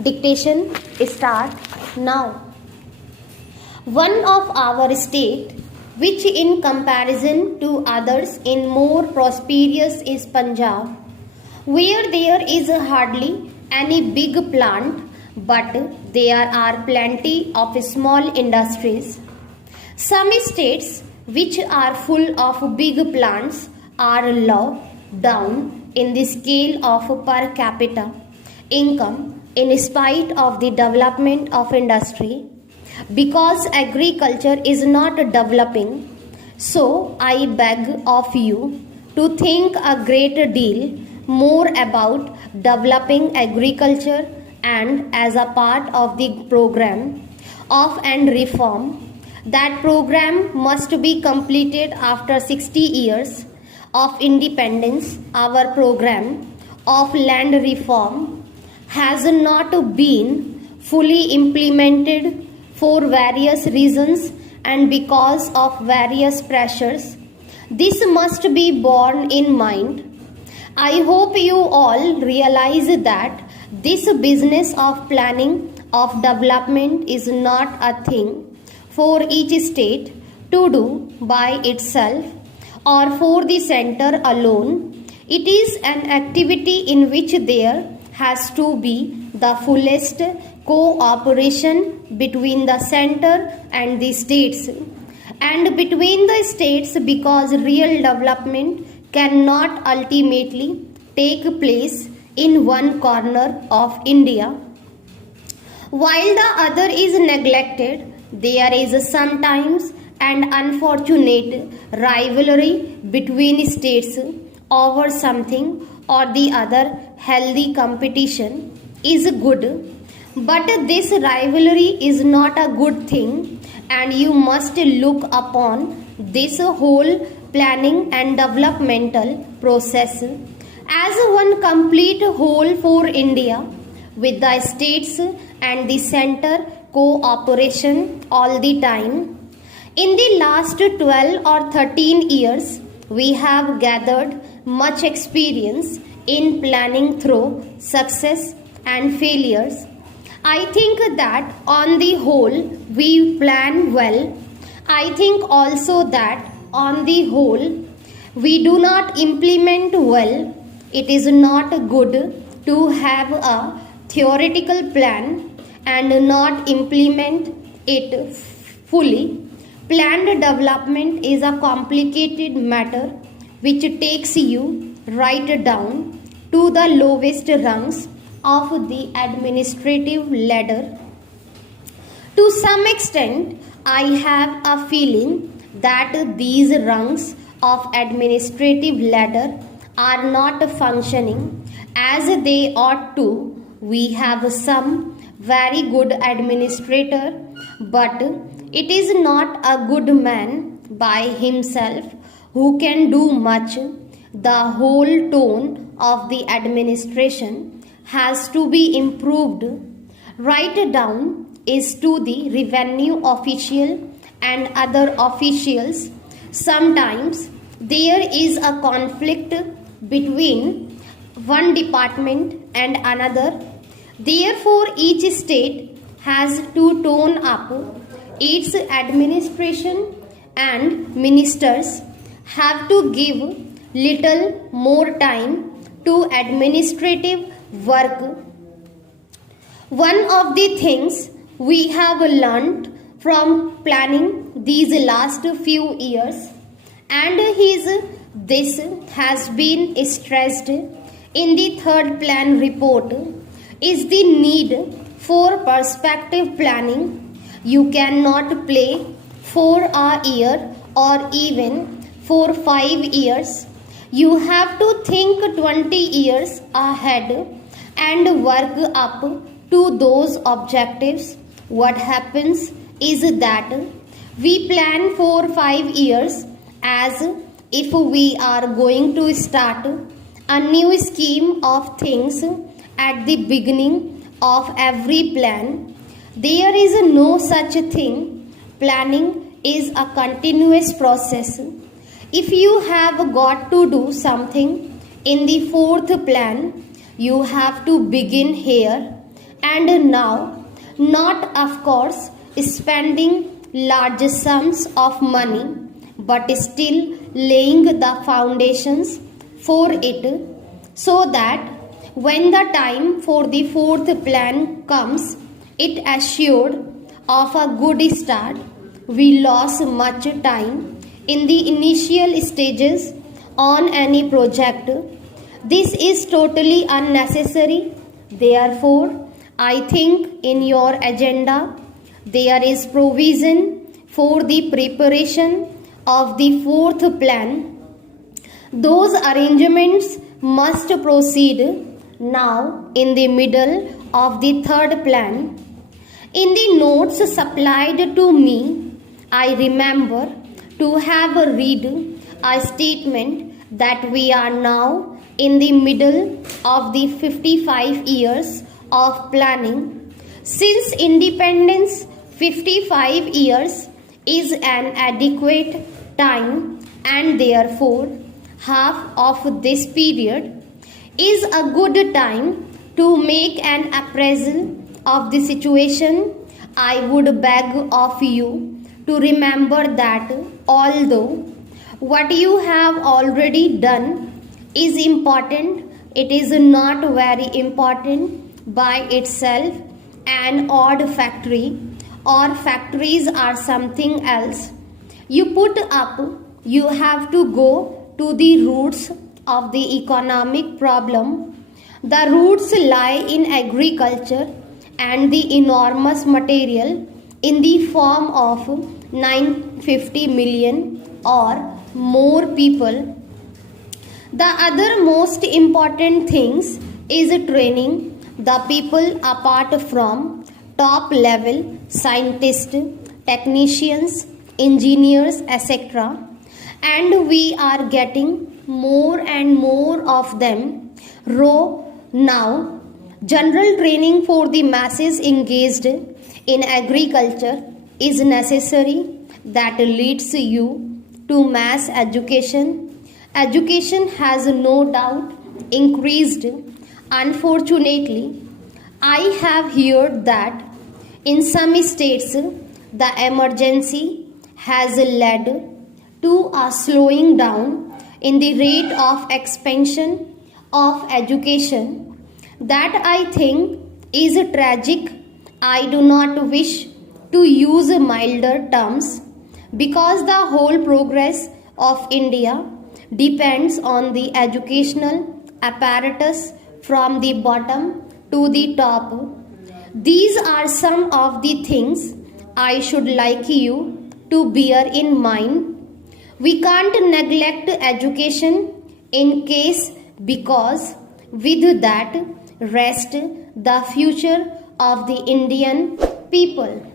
Dictation start now. One of our state, which in comparison to others is more prosperous, is Punjab, where there is hardly any big plant, but there are plenty of small industries. Some states which are full of big plants are low down in the scale of per capita income in spite of the development of industry, because agriculture is not developing. So I beg of you to think a great deal more about developing agriculture, and as a part of the program of and reform, that program must be completed after 60 years of independence. Our program of land reform has not been fully implemented for various reasons and because of various pressures. This must be borne in mind. I hope you all realize that this business of planning of development is not a thing for each state to do by itself or for the center alone. It is an activity in which there has to be the fullest cooperation between the center and the states, and between the states, because real development cannot ultimately take place in one corner of India while the other is neglected. There is sometimes an unfortunate rivalry between states over something or the other. Healthy competition is good, but this rivalry is not a good thing, and you must look upon this whole planning and developmental process as one complete whole for India, with the states and the center cooperation all the time. In the last 12 or 13 years, we have gathered much experience in planning through success and failures. I think that on the whole we plan well. I think also that on the whole we do not implement well. It is not good to have a theoretical plan and not implement it fully. Planned development is a complicated matter which takes you right down to the lowest rungs of the administrative ladder. To some extent, I have a feeling that these rungs of administrative ladder are not functioning as they ought to. We have some very good administrator, but it is not a good man by himself who can do much. The whole tone of the administration has to be improved. Right down is to the revenue official and other officials. Sometimes there is a conflict between one department and another. Therefore, each state has to tone up its administration, and ministers have to give little more time to administrative work. One of the things we have learnt from planning these last few years, and this has been stressed in the third plan report, is the need for perspective planning. You cannot play for a year or even for 5 years. You have to think 20 years ahead and work up to those objectives. What happens is that we plan for 5 years as if we are going to start a new scheme of things at the beginning of every plan. There is no such thing. Planning is a continuous process. If you have got to do something in the fourth plan, you have to begin here And now, not of course spending large sums of money, but still laying the foundations for it, so that when the time for the fourth plan comes, it assured of a good start. We lost much time in the initial stages on any project. This is totally unnecessary. Therefore, I think in your agenda there is provision for the preparation of the fourth plan. Those arrangements must proceed now in the middle of the third plan. In the notes supplied to me, I remember to have read a statement that we are now in the middle of the 55 years of planning. Since independence, 55 years is an adequate time, and therefore half of this period is a good time to make an appraisal of the situation. I would beg of you to remember that although what you have already done is important, it is not very important by itself. An odd factory or factories are something else. You put up, you have to go to the roots of the economic problem. The roots lie in agriculture and the enormous material in the form of 950 million or more people. The other most important things is training the people apart from top level scientists, technicians, engineers, etc. And we are getting more and more of them. Now, general training for the masses engaged in agriculture is necessary. That leads you to mass education. Education has no doubt increased. Unfortunately, I have heard that in some states the emergency has led to a slowing down in the rate of expansion of education. That I think is tragic. I do not wish to use milder terms because the whole progress of India depends on the educational apparatus from the bottom to the top. These are some of the things I should like you to bear in mind. We can't neglect education in case, because with that rests the future of the Indian people.